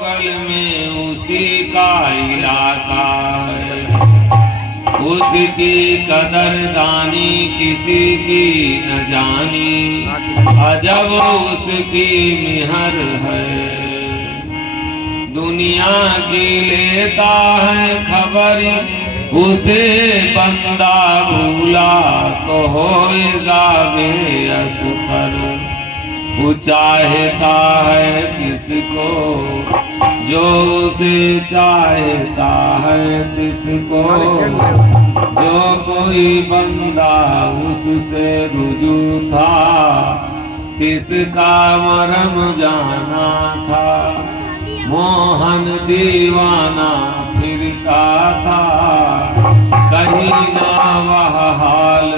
बगल में उसी का इलाका है, उसकी कदरदानी किसी की न जानी, अजब उसकी मिहर है। दुनिया की लेता है खबर, उसे बंदा भूला तो होएगा बेअसर। वो चाहता है किसको जो उसे चाहता है किसको, जो कोई बंदा उससे रुजू था किसका मरम जाना था। मोहन दीवाना फिरता था, कहीं ना वह हाल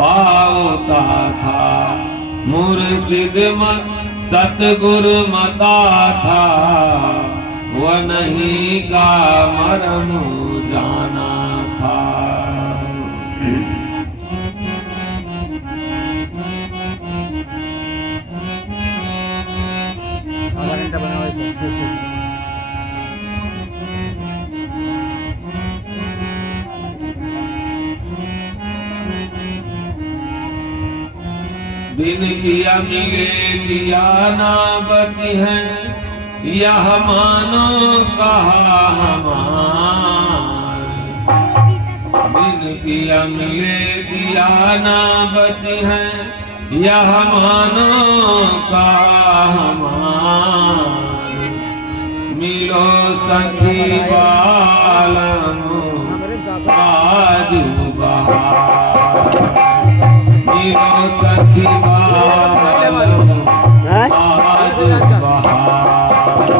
पाता था। मुर्शिद सतगुरु मता था, वह नहीं का मरम जाना था। बिन पिया मिले दिया ना बची है, यह मानो कहा हमार। बिन पिया मिले दिया ना बची है, यह मानो कहा हमार। मिलो सखी बालम आज बहार, मिलो सखी बालम आज बहार।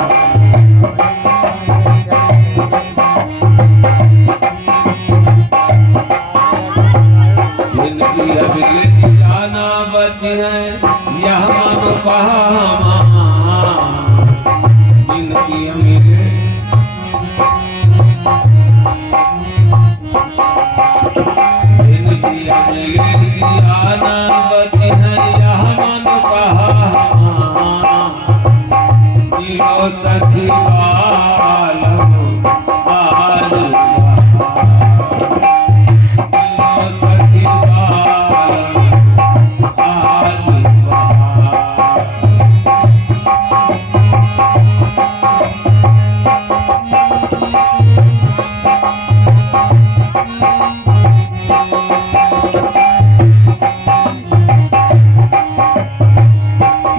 जिनकी अगले जाना बची है, यह मन कहा हमार। जिनकी अगले आना बची है, यह मन कहा हमार। मिलो सखी बालम आज बहार, मिलो सखी बालम आज बहार।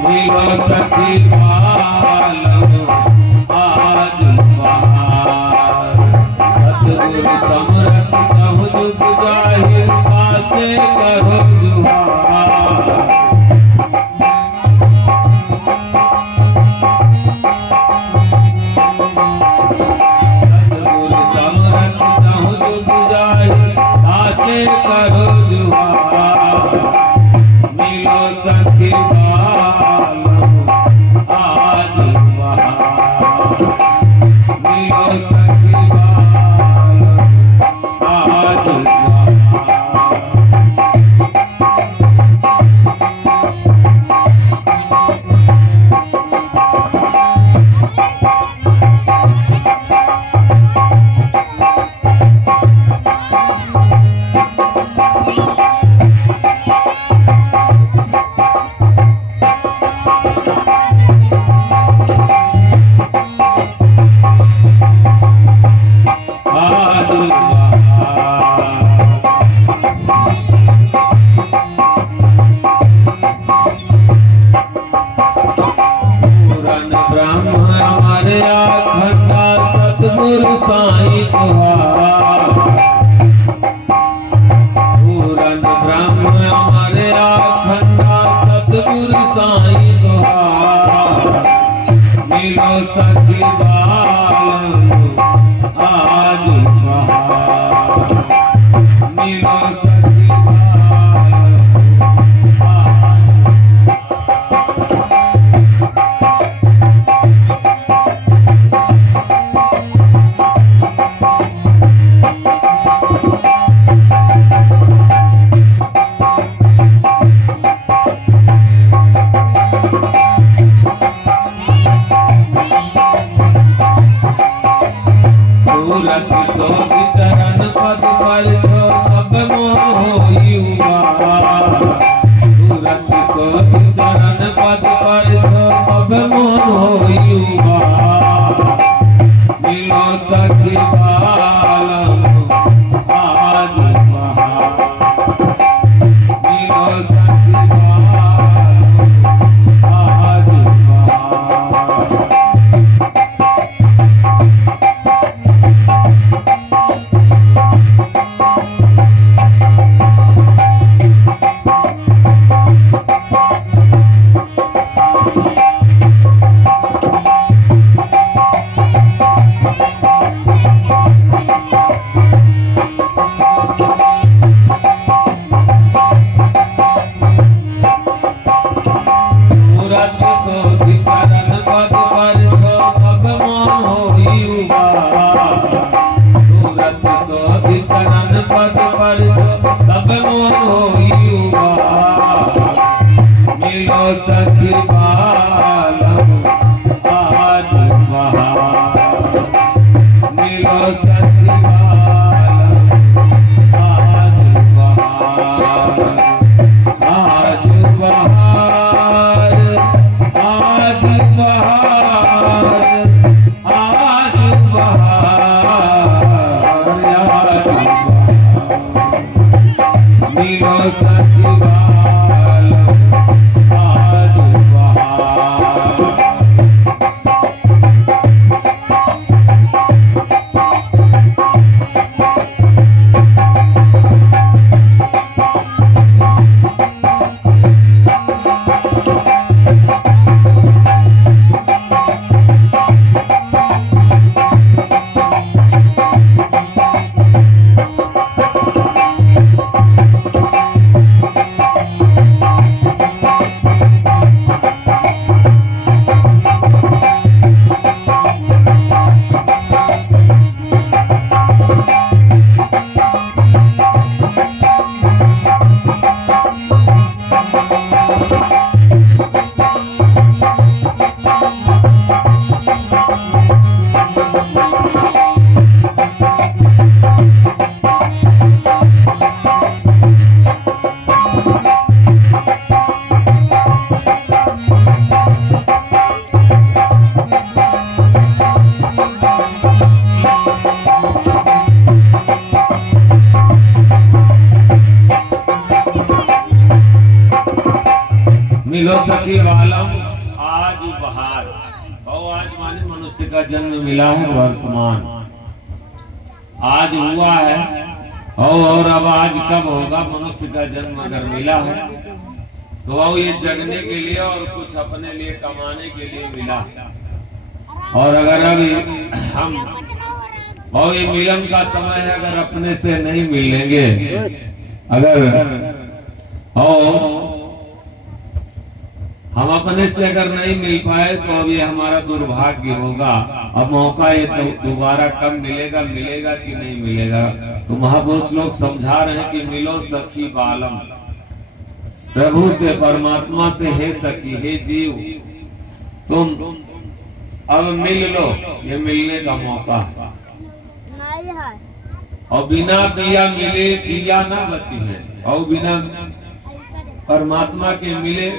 मिलो सखी बालम आज बहार। सतगुरु समरथ कहु जुग जाहिर, कासे करो जुहार। सतगुरु समरथ कहु जुग जाहिर, कासे करो जुहार। मिलो सखी बालम आज बहार, मिलो सखी बालम आज बहार। सतगुरु साईं तुहार। पूरन ब्रह्म हमारे अखंडा, सतगुरु साईं तुहार। मिलो सखी बालम आज बहार, मिलो सखी बालम आज। सोच चरण पद पर छो तब मोह होई उबार। सूरत सोच चरण पद पर छो तब मोह होई उबार। मिलो सखी बालम आज बहार। मिलो सखी बालम आज बहार। सखी बालम आज बहार। मिलो सखी बालम आज बहार। आज बहार आज बहार आज बहार आज बहार। मिलो सखी बालम आज बहार। मिलो सखी बालम आज बहार। और आज माने मनुष्य का जन्म मिला है वर्तमान, आज हुआ है और अब आज कब होगा। मनुष्य का जन्म अगर मिला है तो वो ये जगने के लिए और कुछ अपने लिए कमाने के लिए मिला है। और अगर अभी हम और ये मिलन का समय है, अगर अपने से नहीं मिलेंगे, अगर और हम अपने से अगर नहीं मिल पाए तो अब ये हमारा दुर्भाग्य होगा। अब मौका ये तो दोबारा कब मिलेगा, मिलेगा कि नहीं मिलेगा। तो महापुरुष लोग समझा रहे हैं कि मिलो सखी बालम, प्रभु से परमात्मा से हे सखी हे जीव तुम अब मिल लो, ये मिलने का मौका है। और बिना पिया मिले जिया ना बची है। और बिना परमात्मा के मिले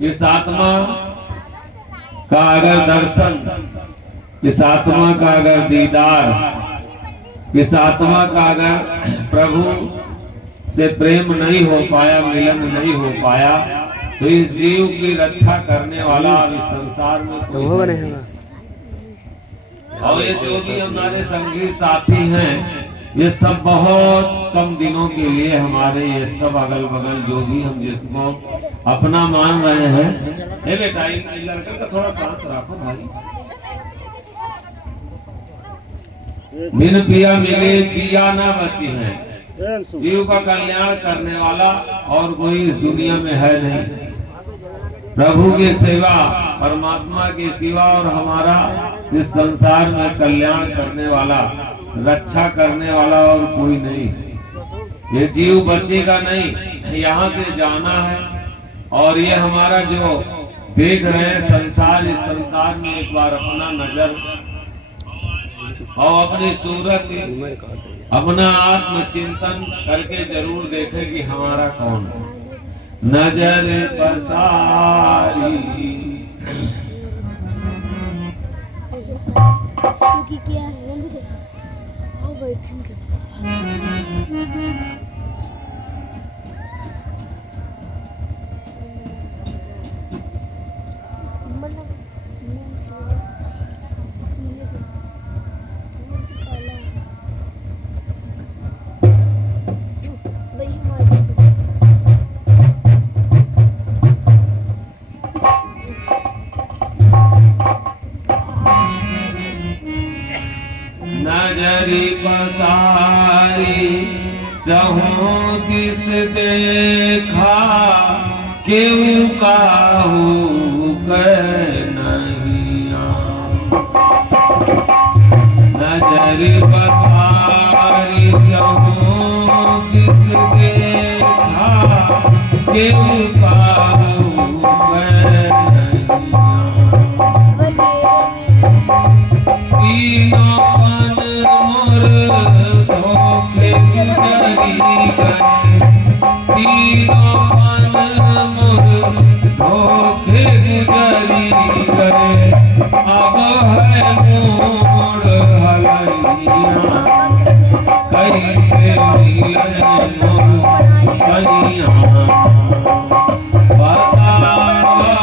इस आत्मा का अगर दर्शन, इस आत्मा का अगर दीदार, इस आत्मा का अगर प्रभु से प्रेम नहीं हो पाया, मिलन नहीं हो पाया, तो इस जीव की रक्षा करने वाला अब इस संसार में कोई नहीं। और ये जो भी हमारे संगी साथी हैं, ये सब बहुत कम दिनों के लिए हमारे, ये सब अगल बगल जो भी हम जिसको अपना मान रहे हैं। हे बेटा ये लड़का का थोड़ा शांत रखो भाई। बिन पिया मिले जिया ना बची है। जीव का कल्याण करने वाला और कोई इस दुनिया में है नहीं। प्रभु की सेवा, परमात्मा की सेवा और हमारा इस संसार में कल्याण करने वाला, रक्षा करने वाला और कोई नहीं। ये जीव बचेगा नहीं, यहाँ से जाना है। और ये हमारा जो देख रहे हैं संसार, इस संसार में एक बार अपना नजर और अपनी सूरत अपना आत्मचिंतन करके जरूर देखे कि हमारा कौन है। नजर पसारी क्या है नजरी पसारी चहु दिस देखा केहू काहू नहीं नजरी पसारी चहु दिस देखा केहू काहू नहीं धोखे गुजरी गए तीनों मन मोर धोखे गुजरी गए अब है मोड़ हलैया कैसे मिले मोर सैया बतावा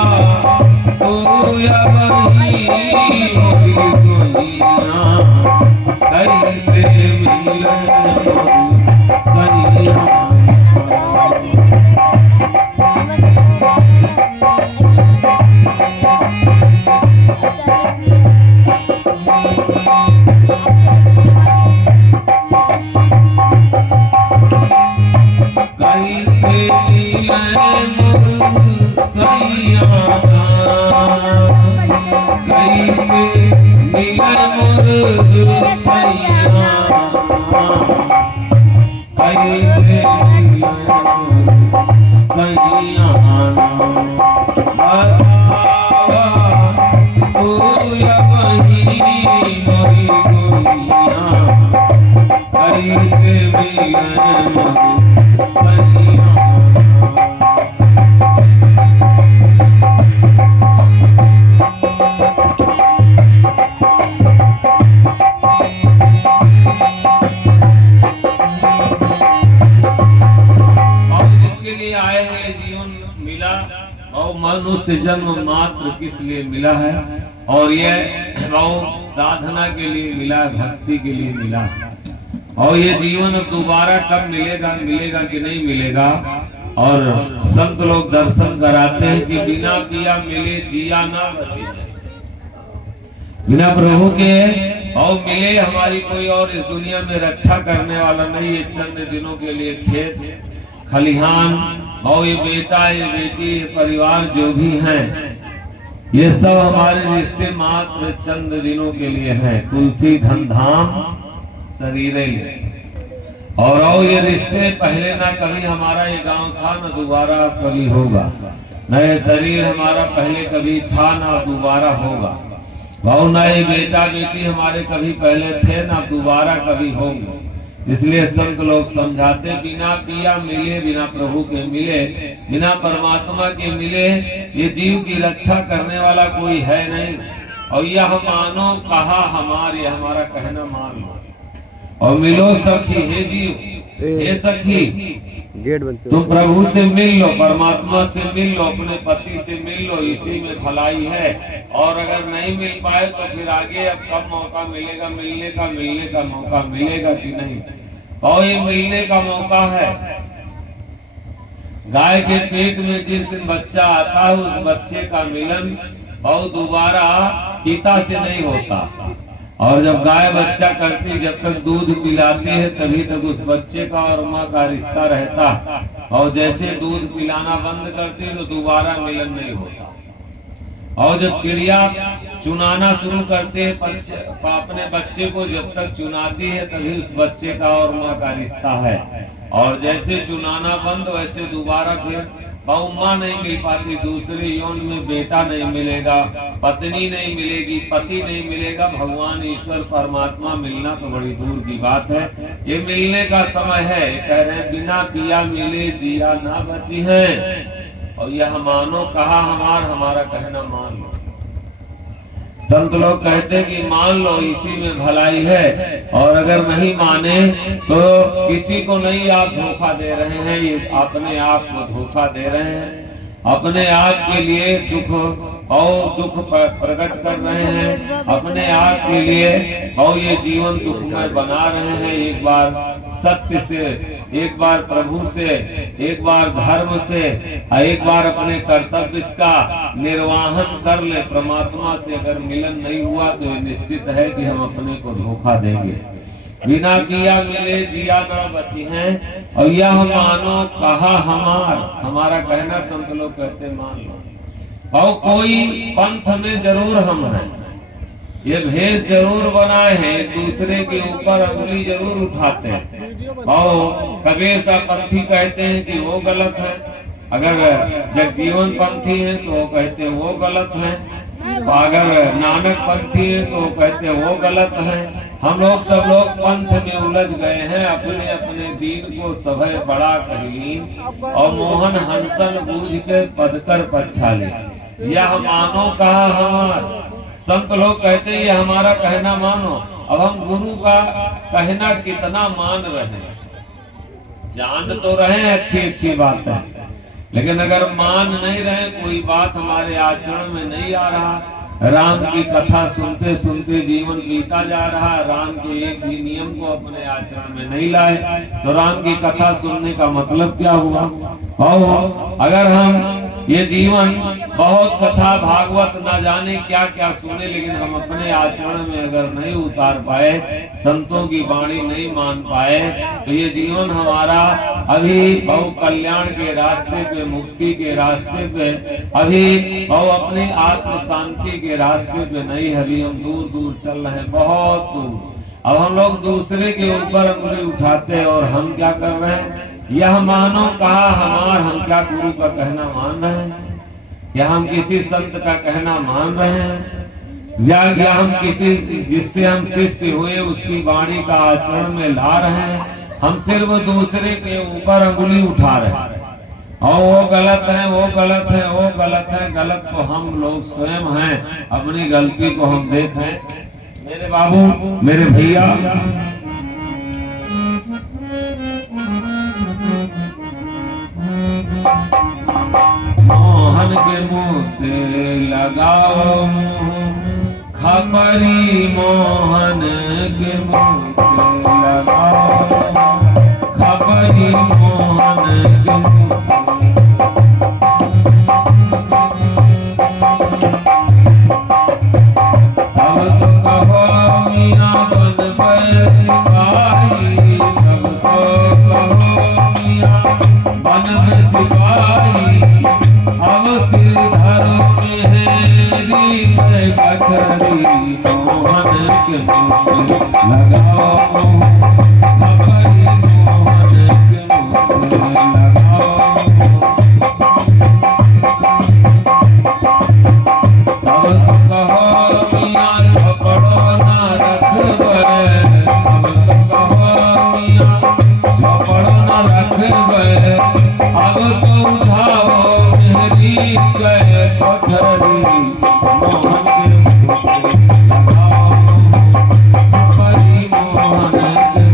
तू या वही मोरी दुनिया कैसे मिले सैया मनुष्य जन्म मात्र किस लिए मिला है और ये साधना के लिए मिला है, भक्ति के लिए मिला है। और ये जीवन दोबारा कब मिलेगा, मिलेगा कि नहीं मिलेगा। और संत लोग दर्शन कराते हैं कि बिना पिया मिले जिया ना बचे, बिना प्रभु के और मिले हमारी कोई और इस दुनिया में रक्षा करने वाला नहीं। ये चंद दिनों के लिए खेत खलिहान और ये बेटा ये बेटी ये परिवार जो भी हैं, ये सब हमारे रिश्ते मात्र चंद दिनों के लिए हैं। तुलसी धन धाम शरीर और ये रिश्ते पहले ना कभी हमारा ये गांव था ना दोबारा कभी होगा, न ये शरीर हमारा पहले कभी था ना दोबारा होगा। और न ये बेटा बेटी हमारे कभी पहले थे ना दोबारा कभी होंगे। इसलिए संत लोग समझाते बिना पिया मिले, बिना प्रभु के मिले, बिना परमात्मा के मिले ये जीव की रक्षा करने वाला कोई है नहीं। और यह मानो कहा हमारे, हमारा कहना मान लो। और मिलो सखी, हे जीव हे सखी, तुम प्रभु से मिल लो, परमात्मा से मिल लो, अपने पति से मिल लो, इसी में भलाई है। और अगर नहीं मिल पाए तो फिर आगे अब कब मौका मिलेगा मिलने का मौका मिलेगा कि नहीं। और ये मिलने का मौका है। गाय के पेट में जिस दिन बच्चा आता है उस बच्चे का मिलन और दोबारा पिता से नहीं होता। और जब गाय बच्चा करती, जब तक दूध पिलाती है तभी तक उस बच्चे का और माँ का रिश्ता रहता। और जैसे दूध पिलाना बंद करती तो दोबारा मिलन नहीं होता। और जब चिड़िया चुनाना शुरू करते हैं अपने बच्चे को, जब तक चुनाती है तभी उस बच्चे का और माँ का रिश्ता है। और जैसे चुनाना बंद वैसे दोबारा फिर बहु माँ नहीं मिल पाती, दूसरे यौन में बेटा नहीं मिलेगा, पत्नी नहीं मिलेगी, पति नहीं मिलेगा, भगवान ईश्वर परमात्मा मिलना तो बड़ी दूर की बात है। ये मिलने का समय है। कह रहे हैं बिना पिया मिले जिया ना बची है। और यह मानो कहा हमारा कहना मान लो। संत लोग कहते कि मान लो इसी में भलाई है, और अगर नहीं माने तो किसी को नहीं आप धोखा दे रहे हैं, ये अपने आप को धोखा दे रहे हैं। अपने आप के लिए दुख प्रकट कर रहे हैं, अपने आप के लिए और ये जीवन दुखमय बना रहे हैं। एक बार सत्य से, एक बार प्रभु से, एक बार धर्म से, एक बार अपने कर्तव्य का निर्वाहन कर ले। परमात्मा से अगर मिलन नहीं हुआ तो ये निश्चित है कि हम अपने को धोखा देंगे। बिना किया मिले जिया ना बची है। और यह मानो कहा हमारा कहना संत लोग कहते मान लो। और कोई पंथ में जरूर हम हैं, ये भेष जरूर बनाए हैं, एक दूसरे के ऊपर अंगुली जरूर उठाते हैं। और कबीर सा पंथी कहते हैं कि वो गलत है, अगर जगजीवन पंथी है तो वो कहते हैं वो गलत है, अगर नानक पंथी है तो कहते हैं वो गलत है। हम लोग सब लोग पंथ में उलझ गए हैं, अपने अपने दीन को सभय बड़ा कहलीन, और मोहन हंसन बूझ के पदकर पछाले। यह मानो कहा संत लोग कहते हैं ये हमारा कहना मानो। अब हम गुरु का कहना कितना मान रहे हैं, जान तो रहे हैं अच्छी बातें, लेकिन अगर मान नहीं रहे, कोई बात हमारे आचरण में नहीं आ रहा, राम की कथा सुनते सुनते जीवन बीता जा रहा है, राम के एक भी नियम को अपने आचरण में नहीं लाए, तो राम की कथा सुनने का मतलब क्या हुआ। और अगर हम ये जीवन बहुत कथा भागवत ना जाने क्या क्या सुने, लेकिन हम अपने आचरण में अगर नहीं उतार पाए, संतों की वाणी नहीं मान पाए, तो ये जीवन हमारा अभी बहु कल्याण के रास्ते पे, मुक्ति के रास्ते पे, अभी बहु अपनी आत्म शांति के रास्ते पे नहीं, अभी हम दूर दूर चल रहे हैं, बहुत दूर। अब हम लोग दूसरे के ऊपर उंगली उठाते हैं, और हम क्या कर रहे हैं, यह मानो कहा हम क्या गुरु का कहना मान रहे हैं, या हम किसी संत का कहना मान रहे हैं, या हम किसी जिससे हम शिष्य हुए उसकी वाणी का आचरण में ला रहे हैं। हम सिर्फ दूसरे के ऊपर अंगुली उठा रहे हैं, और वो गलत है, वो गलत है, वो गलत है। गलत तो हम लोग स्वयं हैं, अपनी गलती को हम देखें। मेरे बाबू, मेरे भैया, मोहन के मोते लगाओ खपरी, मोहन के मोते लगाओ खपरी, मोहन के तब तो कहो मिया बन पे सिपाही, तब तो कहो मिया बन पे सिपाही, अब सिर धरो मेहरी पे कठरी, मोहन के मोते लगाओ खपरी, मोहन के मोते लगाओ। तब तो कहो मिया झपड़ो ना रख बे, तब तो कहो मिया झपड़ो ना रख बे, अब तो उठाओ मेरी गए कोठरी, मोहन के मोते लगाओ खपरी, मोहन के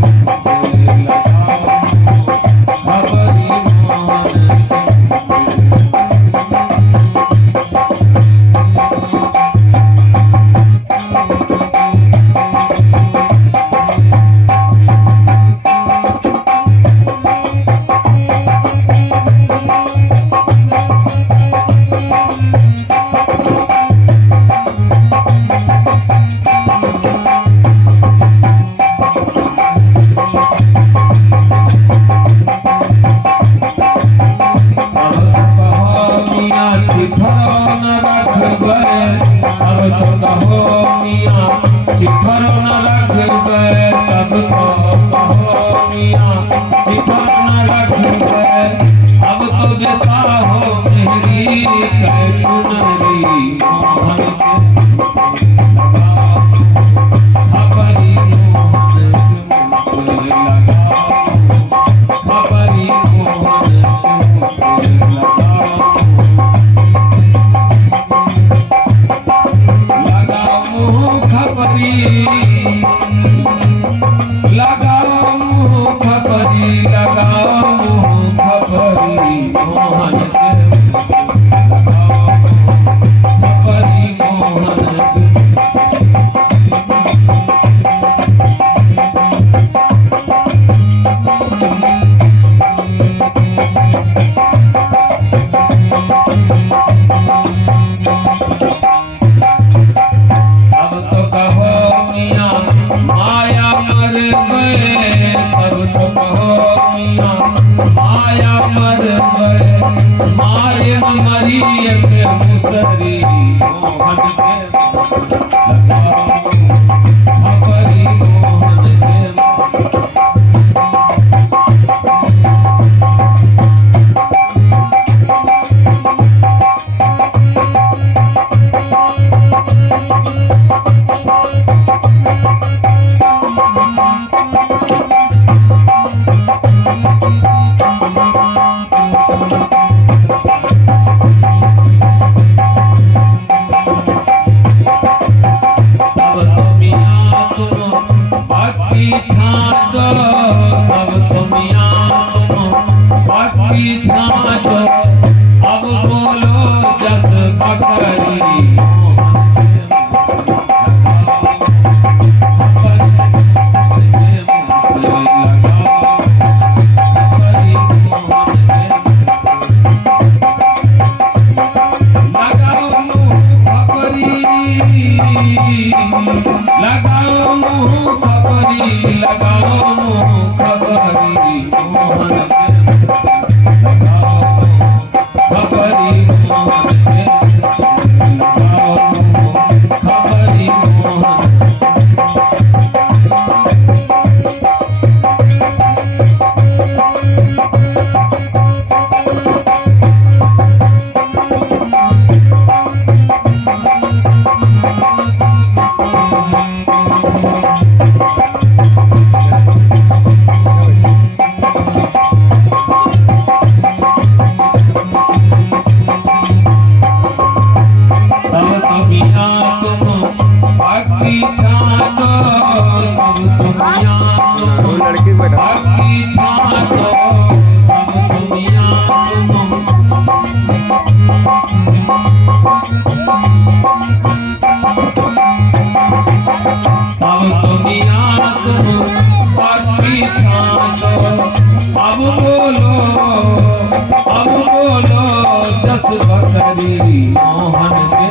लगाओ खबरी लगाओ खबरी मोहन के लगाओ खबरी मोहन के। अब तो कहो मियाँ माया मर गए, अब तो कहो मियाँ माया मर गए, मारे मरी के मुसरी मोहन के लगाओ खबरी मोहन के। छाँचो अब तुम बाकी छाँचो, अब बोलो जस बकरी लगाओ खबरी लगाओ खबरी मोहन के लगाओ खबरी मोहन के लगाओ खबरी मोहन। लड़की बैठा अब बोलो जस बकरी मोहन के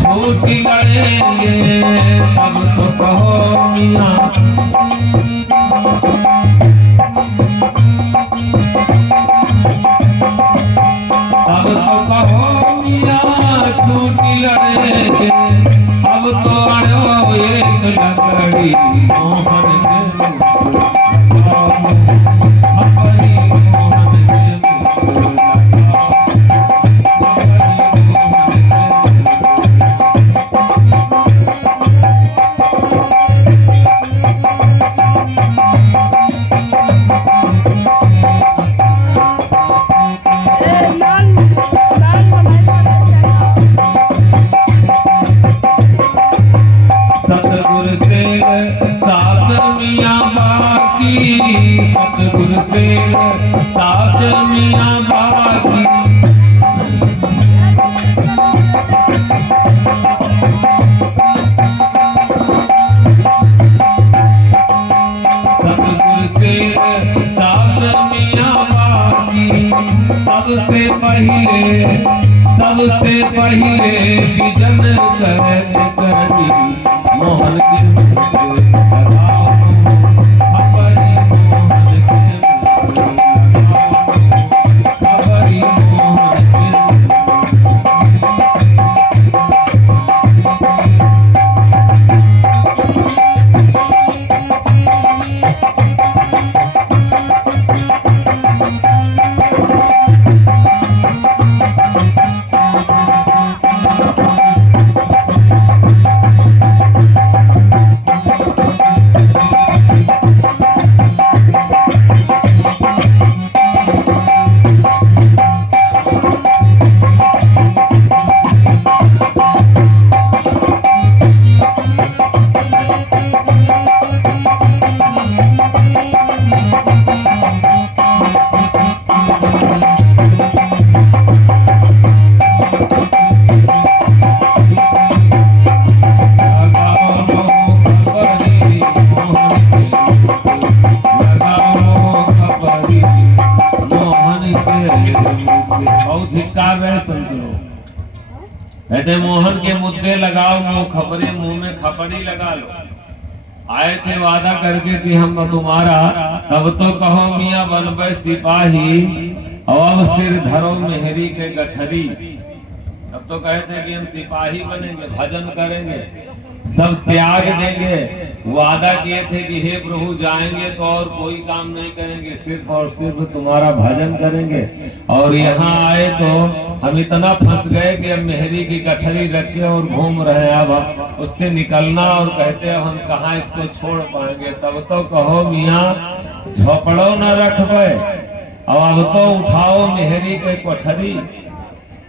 छूटी लड़ेंगे तब तो कहो मियाँ। अब तो कहो मियाँ छूटी लड़ेंगे, अब तो आयो एक लकड़ी मोहन के खबरी मोहन के सतगुर से साथ मियाँ बाकी। सबसे पहले विजन करनी मोहन के लगाओ खपरी मोहन के खपरी मोहन के बहुत धिक्कार रहे संत लोग। कहते मोहन के मुद्दे लगाओ, मुंह खपरी, मुंह में खपड़ी लगा लो। आए थे वादा करके कि हम तुम्हारा, तब तो कहो मियाँ बनबे सिपाही, अब सिर धरो मेहरी के गठरी। तब तो कहते कि हम सिपाही बनेंगे, भजन करेंगे, सब त्याग देंगे। वादा किए थे कि हे प्रभु जाएंगे तो और कोई काम नहीं करेंगे, सिर्फ और सिर्फ तुम्हारा भजन करेंगे। और यहाँ आए तो हम इतना फंस गए कि अब मेहरी की गठरी रख के और घूम रहे हैं। अब उससे निकलना, और कहते हैं हम कहाँ इसको छोड़ पाएंगे। तब तो कहो मियाँ झोपड़ो न रखबे, अब तो उठाओ मेहरी के कोठरी।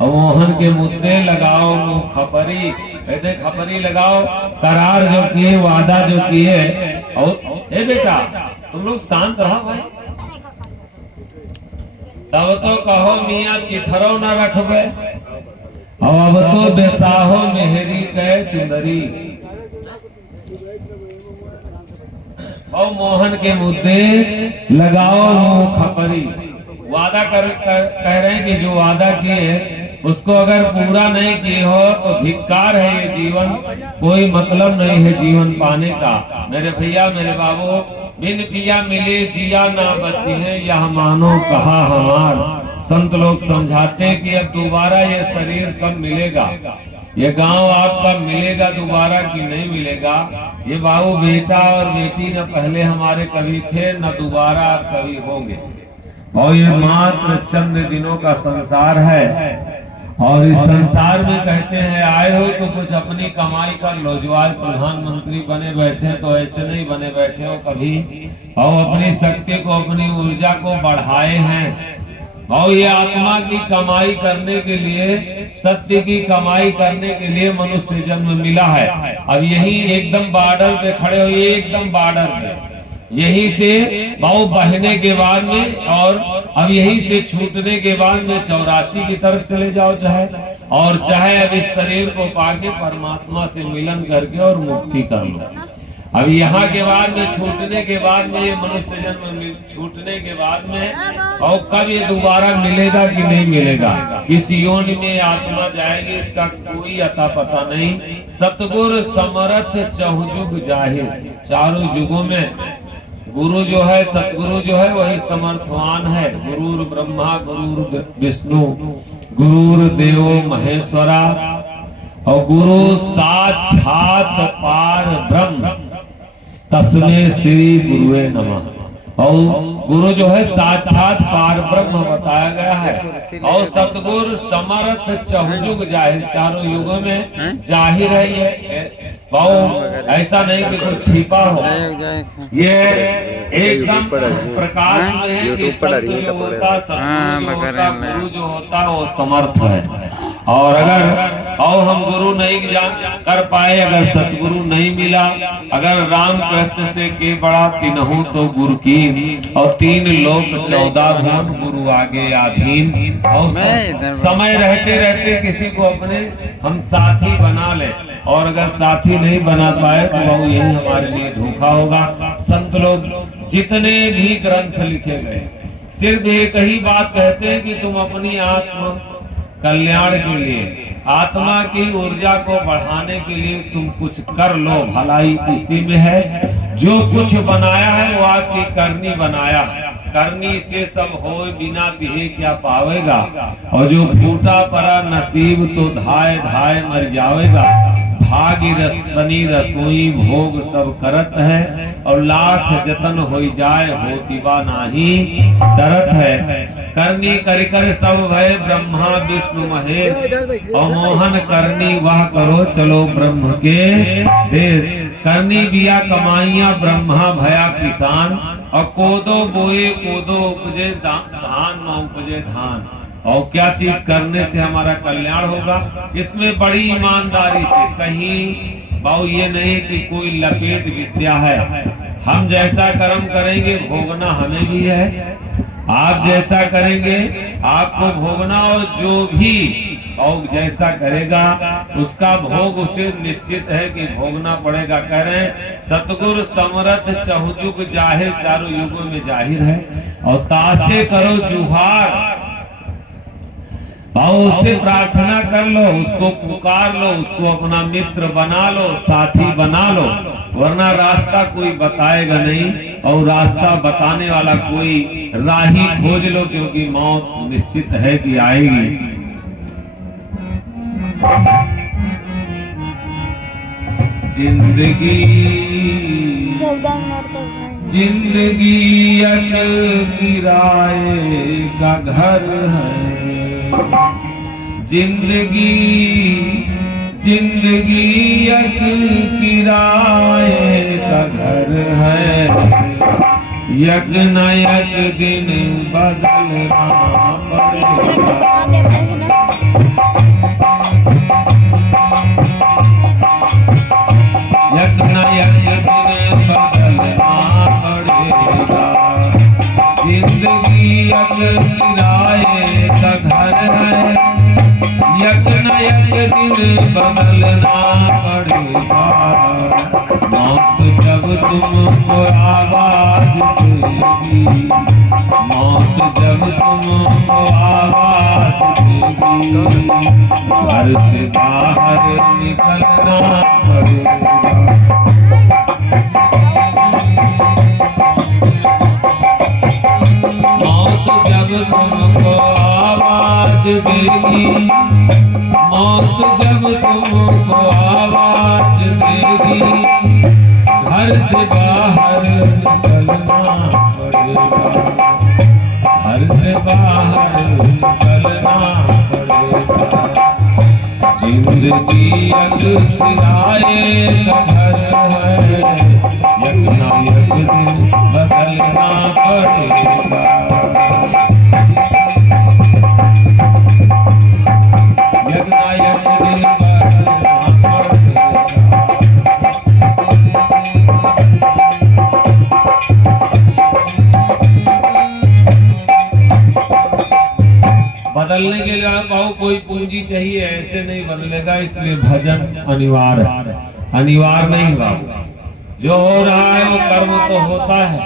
मोहन के मुद्दे लगाओ, मुंह खपरी, कहते खपरी लगाओ। करार जो किए, वादा जो किए, और ए बेटा तुम लोग शांत रहो भाई। तब तो कहो मियाँ चिथरो न रखबे, अब तो बेसाहो मेहरी के चुंदरी। और मोहन के मुद्दे लगाओ, मुंह खपरी। वादा कह रहे हैं कि जो वादा किए उसको अगर पूरा नहीं किए हो तो धिक्कार है। ये जीवन कोई मतलब नहीं है जीवन पाने का। मेरे भैया, मेरे बाबू, बिन पिया मिले जिया ना बची है, यह मानो कहा हमार। संत लोग समझाते हैं कि अब दोबारा ये शरीर कब मिलेगा, ये गांव आपका मिलेगा दोबारा कि नहीं मिलेगा। ये बाबू बेटा और बेटी न पहले हमारे कभी थे, न दोबारा आप कभी होंगे। और ये मात्र चंद दिनों का संसार है। और इस संसार में कहते हैं आए हो तो कुछ अपनी कमाई कर लो। जो आज प्रधानमंत्री बने बैठे तो ऐसे नहीं बने बैठे हो कभी, और अपनी शक्ति को, अपनी ऊर्जा को बढ़ाए हैं। और ये आत्मा की कमाई करने के लिए, सत्य की कमाई करने के लिए मनुष्य जन्म मिला है। अब यही एकदम बॉर्डर पे खड़े हो, ये एकदम बॉर्डर पे, यही से बाऊ बहने के बाद में, और अब यही से छूटने के बाद में 84 की तरफ चले जाओ चाहे, और चाहे अब इस शरीर को पाके परमात्मा से मिलन करके और मुक्ति कर लो। अब यहाँ के बाद में, छूटने के बाद में, ये मनुष्य जन्म छूटने के बाद में, और कब ये दोबारा मिलेगा कि नहीं मिलेगा, किस योनि में आत्मा जाएगी, इसका कोई अता पता नहीं। सतगुर समर्थ चहुजुग जाहिर, चारों युगों में गुरु जो है, सतगुरु जो है वही समर्थवान है। गुरुर ब्रह्मा गुरुर विष्णु गुरुर्देव महेश्वरा, और गुरु साक्षात पार ब्रह्म, तस्मै श्री गुरुवे नमः। और गुरु जो है साक्षात पार ब्रह्म बताया गया है। और सतगुरु समर्थ चहुजुग जाहिर, चारों युगों में जाहिर है। ये बहुत ऐसा नहीं कि कुछ छिपा हो, ये एकदम प्रकाश में है कि सत्य जो होता, सतगुरु जो होता, गुरु जो होता वो समर्थ है। और अगर हम गुरु नहीं जान कर पाए, अगर सतगुरु नहीं मिला, अगर राम कृष्ण से के बड़ा तिनहु तो गुरु की, और 3 लोक 14 भुवन गुरु आगे आधीन। और समय रहते रहते किसी को अपने हम साथी बना ले, और अगर साथी नहीं बना पाए तो वो यही हमारे लिए धोखा होगा। संत लोग जितने भी ग्रंथ लिखे गए सिर्फ एक ही बात कहते हैं कि तुम अपनी आत्मा कल्याण के लिए, आत्मा की ऊर्जा को बढ़ाने के लिए तुम कुछ कर लो, भलाई इसी में है। जो कुछ बनाया है वो आपकी करनी बनाया है, करनी से सब होए, बिना दिए क्या पावेगा। और जो फूटा परा नसीब तो धाय धाय मर जावेगा। भागी रस बनी रसोई भोग सब करत है, और लाख जतन हो जाए होती बा नाही डरत है। करनी कर कर सब भय ब्रह्मा विष्णु महेश, और मोहन करनी वह करो चलो ब्रह्म के देश। करनी बिया कमाइया ब्रह्मा भया किसान, और कोदो बोए कोदो उपजे धान न उपजे धान। और क्या चीज करने से हमारा कल्याण होगा, इसमें बड़ी ईमानदारी से, कहीं बाऊ ये नहीं कि कोई लपेट विद्या है। हम जैसा कर्म करेंगे भोगना हमें भी है, आप जैसा करेंगे आपको भोगना, और जो भी और जैसा करेगा उसका भोग उसे निश्चित है कि भोगना पड़ेगा। कह रहे हैं सतगुरु समरथ चहुजुग जाहिर, चारों युगों में जाहिर है। और तासे करो जुहार, और उससे प्रार्थना कर लो, उसको पुकार लो, उसको अपना मित्र बना लो, साथी बना लो, वरना रास्ता कोई बताएगा नहीं, और रास्ता बताने वाला कोई राही खोज लो, क्योंकि मौत निश्चित है कि आएगी। जिंदगी 14 मिनट तक है। जिंदगी एक किराए का घर है, जिंदगी जिंदगी एक किराए का घर है। यक न यक दिन बदलना पड़ेगा। यक न यक दिन बदलना पड़ेगा। जिंदगी यक किराए का घर है, यक न यक दिन बदलना पड़ेगा। मौत जब तुमको आवाज देगी, मौत जब तुमको आवाज देगी, घर से बाहर निकलना पड़ेगा। मौत जब तुमको आवाज देगी, मौत जब तुमको आवाज देगी, घर से बाहर निकलना पड़ेगा। घर से बाहर निकलना पड़ेगा। जिंदगी एक किराए का घर है, यक ना यक दिन बदलना पड़ेगा। यक ना यक दिन बदलना पड़ेगा। बदलने के लिए बाबू कोई पूंजी चाहिए, ऐसे नहीं बदलेगा, इसलिए भजन अनिवार्य है। अनिवार्य नहीं बाबू, जो हो रहा है वो कर्म तो होता है।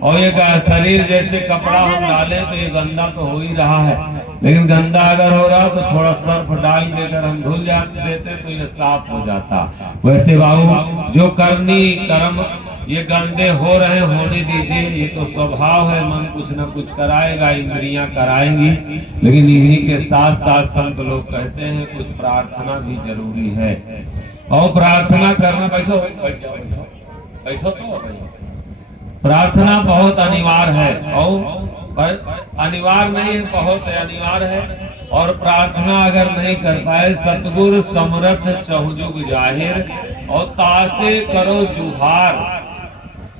और ये शरीर जैसे कपड़ा हम डालें तो ये गंदा तो हो ही रहा है, लेकिन गंदा अगर हो रहा तो थोड़ा सर्फ डाल देकर हम धुल देते तो ये साफ हो जाता। वैसे बाबू जो करनी कर्म ये गंदे हो रहे होने दीजिए, ये तो स्वभाव है, मन कुछ न कुछ कराएगा, इंद्रियां कराएंगी, लेकिन इन्हीं के साथ साथ संत लोग कहते हैं कुछ प्रार्थना भी जरूरी है। और प्रार्थना करना, बैठो बैठ जाओ, बैठो बैठो तो प्रार्थना बहुत अनिवार्य है, और अनिवार्य नहीं बहुत अनिवार्य है। और प्रार्थना अगर नहीं कर पाए, सतगुरु समरथ चहुजुग जाहिर, और तासे करो जुहार,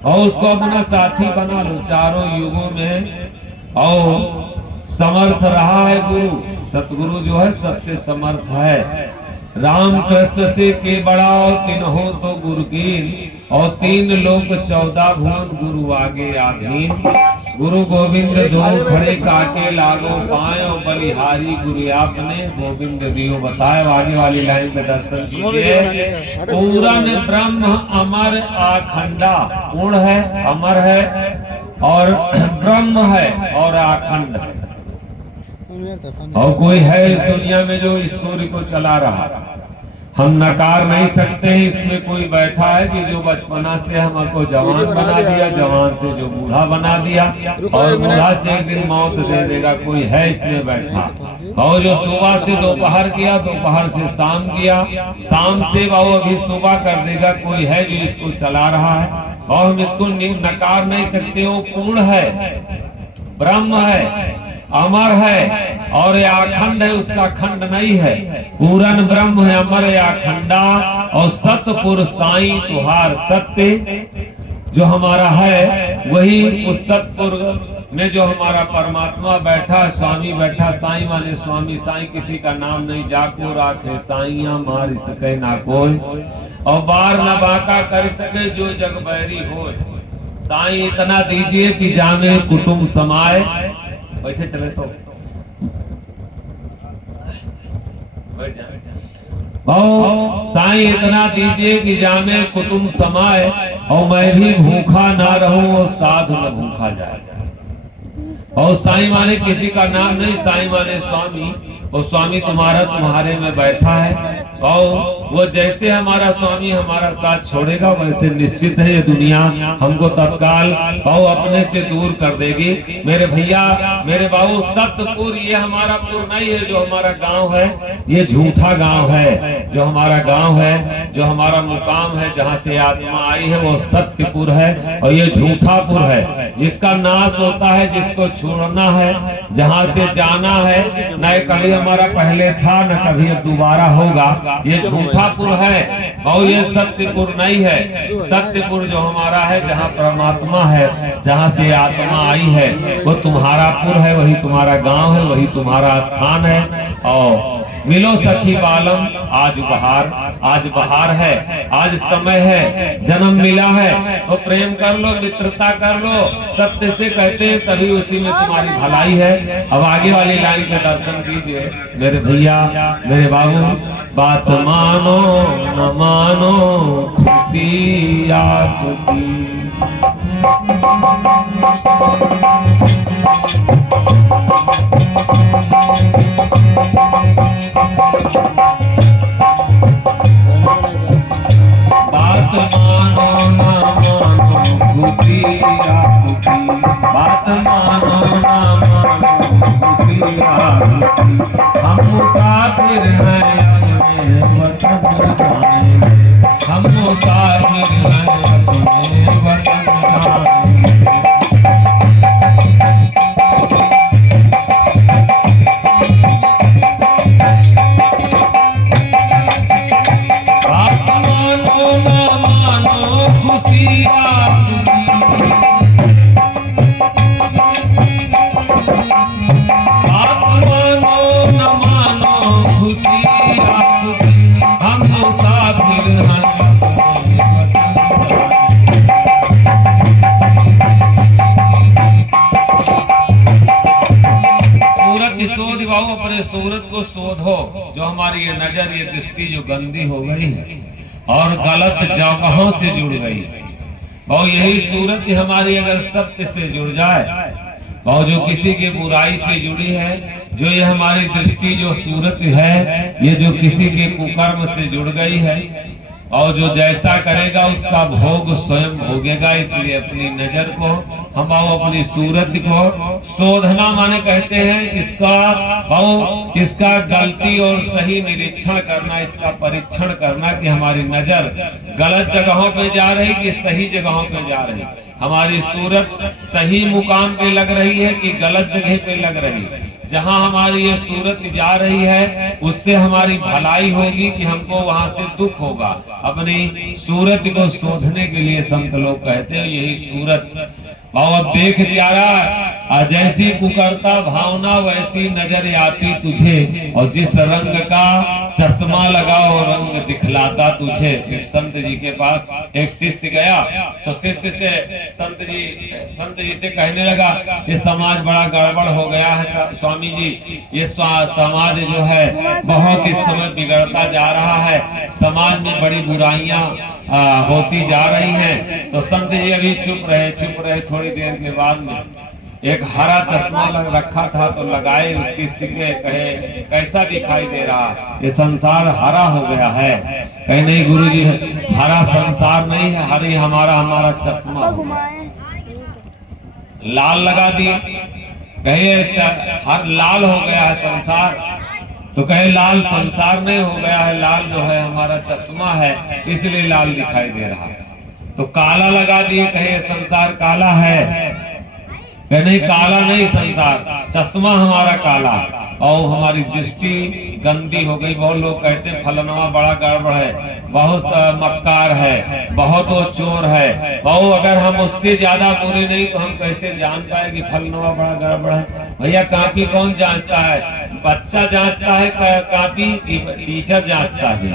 और उसको अपना साथी बना लो चारों युगों में। और समर्थ रहा है गुरु, सतगुरु जो है सबसे समर्थ है। राम कृष्ण से के बड़ा और तिन्हो तो गुरु कीन, और 3 लोक 14 भुवन गुरु आगे आधीन। गुरु गोविंद दो खड़े काके लागो पायो, बलिहारी गुरु आपने गोविंद दियो बताए। आगे वाली लाइन पे दर्शन कीजिए। पूर्ण ब्रह्म अमर आखंडा, पूर्ण है, अमर है, और ब्रह्म है और अखंड है। और कोई है इस दुनिया में जो स्टोरी को चला रहा। हम नकार नहीं सकते हैं, इसमें कोई बैठा है कि जो बचपना से हमको जवान बना दिया, जवान से जो बूढ़ा बना दिया, और बूढ़ा से एक दिन मौत दे देगा। कोई है इसमें बैठा, और जो सुबह से दोपहर किया, दोपहर से शाम किया, शाम से वो अभी सुबह कर देगा। कोई है जो इसको चला रहा है, और हम इसको नकार नहीं सकते। वो पूर्ण है, ब्रह्म है, अमर है, और ये अखंड है, उसका खंड नहीं है। पूरन ब्रह्म है, अमर है, अखंडा। और सतपुर साईं तुहार सत्य जो हमारा है, वही उस सतपुर में जो हमारा परमात्मा बैठा, स्वामी बैठा। साईं माने स्वामी, साईं किसी का नाम नहीं। जाको राखे साईया मार सके ना कोई, और बार न बाका कर सके जो जग बैरी हो। साईं इतना दीजिए कि जामे कुटुंब समाए। बैठे चले तो बैठ जाए। साईं इतना दीजिए कि जामे कुटुंब समाए, और मैं भी भूखा ना रहूं और साधु न भूखा जाए। और साईं माने किसी का नाम नहीं, साईं माने स्वामी। और स्वामी तुम्हारे में बैठा है, और वो जैसे हमारा स्वामी हमारा साथ छोड़ेगा, वैसे निश्चित है ये दुनिया हमको तत्काल और अपने से दूर कर देगी। मेरे भैया, मेरे बाबू, सतपुर ये हमारा पुर नहीं है। जो हमारा गांव है ये झूठा गांव है। जो हमारा गांव है, जो हमारा मुकाम है, जहाँ से आत्मा आई है, वो सत्यपुर है, और ये झूठा पुर है। जिसका नाश होता है, जिसको छोड़ना है, जहाँ से जाना है, न कभी हमारा पहले था, न कभी दोबारा होगा। ये झूठापुर है, और ये सत्यपुर नहीं है। सत्यपुर जो हमारा है, जहाँ परमात्मा है, जहाँ से आत्मा आई है, वो तुम्हारा पुर है, वही तुम्हारा गांव है, वही तुम्हारा स्थान है। और मिलो सखी बालम, आज बहार है, आज समय है, जन्म मिला है, तो प्रेम कर लो, मित्रता कर लो। सत्य से कहते हैं, तभी उसी में तुम्हारी भलाई है। अब आगे वाली लाइन के दर्शन कीजिए मेरे भैया, मेरे बाबू। बात मानो न मानो, खुशी आपकी। बात मानो न मानो, खुशी आपकी। बात मानो न मानो, खुशी आपकी। हम मुसाफिर हैं, अपने वतन जाएंगे। हम मुसाफिर हैं, अपने वतन जाएंगे। बात मानो न मानो, खुशी आपकी। बात मानो न मानो, खुशी आपकी। हम मुसाफिर हैं, शोध बाबू, अपने सूरत को शोधो। जो हमारी ये नजर, ये दृष्टि जो गंदी हो गई है और गलत जगहों से जुड़ गई, और यही सूरत हमारी अगर सत्य से जुड़ जाए, और जो किसी की बुराई से जुड़ी है, जो ये हमारी दृष्टि जो सूरत है, ये जो किसी के कुकर्म से जुड़ गई है, और जो जैसा करेगा उसका भोग स्वयं भोगेगा। इसलिए अपनी नजर को हम अपनी सूरत को शोधना माने कहते हैं इसका गलती और सही निरीक्षण करना, इसका परीक्षण करना कि हमारी नजर गलत जगहों पे जा रही कि सही जगहों पे जा रही। हमारी सूरत सही मुकाम पे लग रही है कि गलत जगह पे लग रही है। जहां हमारी ये सूरत जा रही है उससे हमारी भलाई होगी कि हमको वहां से दुख होगा। अपनी सूरत को शोधने के लिए संत लोग कहते हैं यही सूरत। और अब देख क्या रहा, जैसी कुकर्ता भावना वैसी नजर आती तुझे, और जिस रंग का चश्मा लगा वो रंग दिखलाता तुझे। एक संत जी के पास एक शिष्य गया, तो शिष्य से संत जी से कहने लगा ये समाज बड़ा गड़बड़ हो गया है स्वामी जी, ये समाज जो है बहुत इस समय बिगड़ता जा रहा है, समाज में बड़ी बुराइयां होती जा रही हैं। तो संत जी अभी चुप रहे। थोड़ी देर के बाद में एक हरा चश्मा लग रखा था तो लगाए, उसकी सिके कहे कैसा दिखाई दे रहा, ये संसार हरा हो गया है। कहे नहीं गुरुजी, हरा संसार नहीं है, हरी हमारा चश्मा। लाल लगा दिए, कहे हर लाल हो गया है संसार, तो कहे लाल संसार नहीं हो गया है, लाल जो है हमारा चश्मा है, इसलिए लाल दिखाई दे रहा है। तो काला लगा दिए, कहे संसार काला है, कहे नहीं काला नहीं संसार, चश्मा हमारा काला, और हमारी दृष्टि गंदी हो गई। बहुत लोग कहते हैं फलनवा बड़ा गड़बड़ है, बहुत मक्कार है, बहुत वो चोर है। बहु अगर हम उससे ज्यादा बुरे नहीं तो हम कैसे जान पाए कि फलनवा बड़ा गड़बड़ है? भैया कापी कौन जांचता है? बच्चा जांचता है कापी, टीचर जांचता है।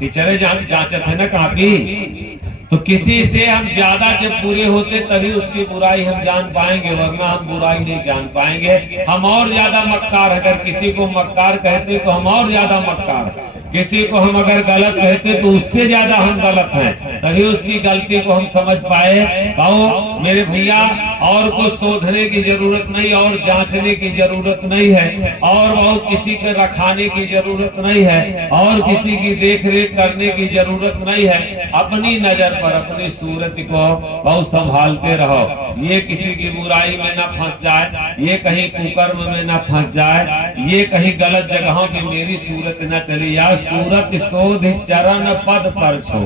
टीचर जांचते है ना कापी। तो किसी से हम ज्यादा जब बुरे होते तभी उसकी बुराई हम जान पाएंगे, वरना हम बुराई नहीं जान पाएंगे। हम और ज्यादा मक्कार, अगर किसी को मक्कार कहते तो हम और ज्यादा मक्कार, किसी को हम अगर गलत कहते तो उससे ज्यादा हम गलत हैं, तभी उसकी गलती को हम समझ पाए। आओ मेरे भैया, और कुछ शोधने की जरूरत नहीं, और जांचने की जरूरत नहीं है, और बहुत किसी के रखाने की जरूरत नहीं है, और किसी की देख रेख करने की जरूरत नहीं है। अपनी नजर पर अपनी सूरत को बहुत संभालते रहो, ये किसी की बुराई में न फंस जाए, ये कहीं कुकर्म में न फंस जाए, ये कहीं गलत जगहों पे मेरी सूरत न चली जाए। सूरत शोध चरण पद पर छो।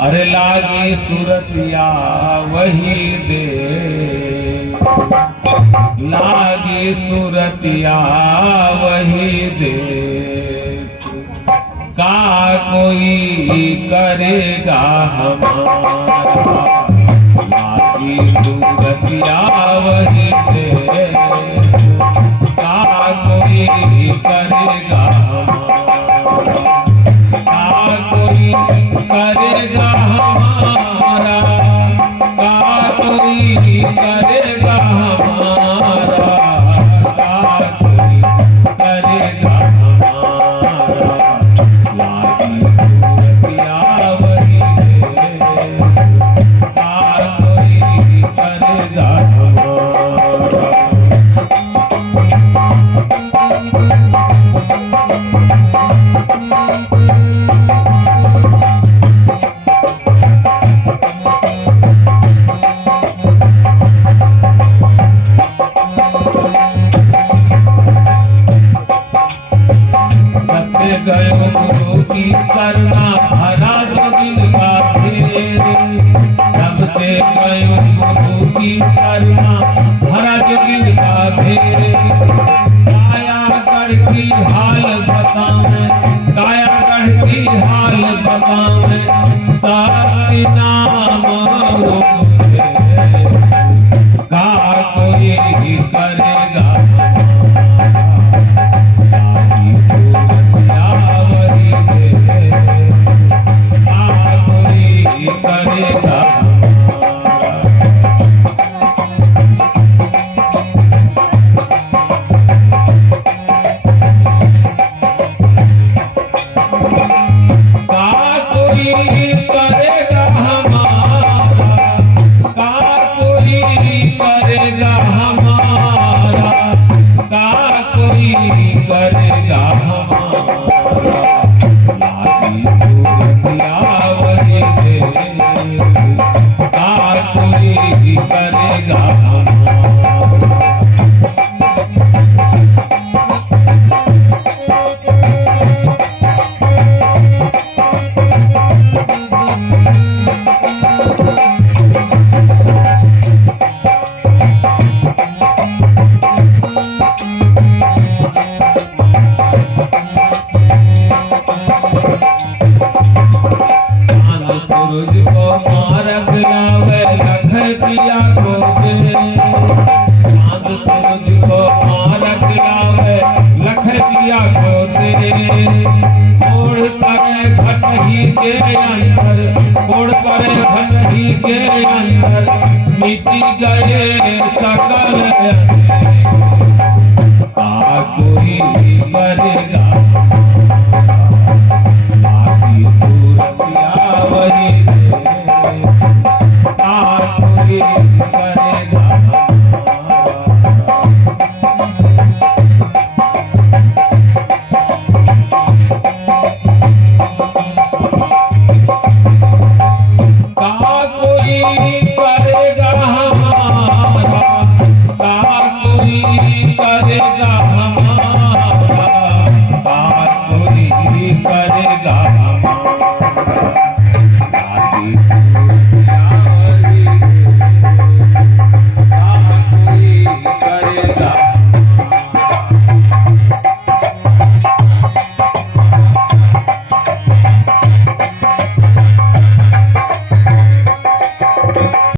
अरे लागी सूरतिया वही दे, लागी सूरतिया वही देश, का कोई करेगा हमारा, लागी सूरतिया वही देश, का कोई करेगा हमारा, का कोई करेगा हमारा, का कोई करेगा हमारा, का कोई करेगा हमारा, लागी सूरतिया वही देश, का कोई करेगा हमारा। गए गुरु की शरणा भरा जोगिन का भेष, जब से गए गुरु की शरणा भरा जोगिन का भेष, कायागढ़ की हाल बताएं, कायागढ़ की हाल बताएं, साथी नाम मुझे, का कोई करेगा करेगा। मिटी गए सकल का कोई करेगा कोई करेगा हमारा, पार कोई करेगा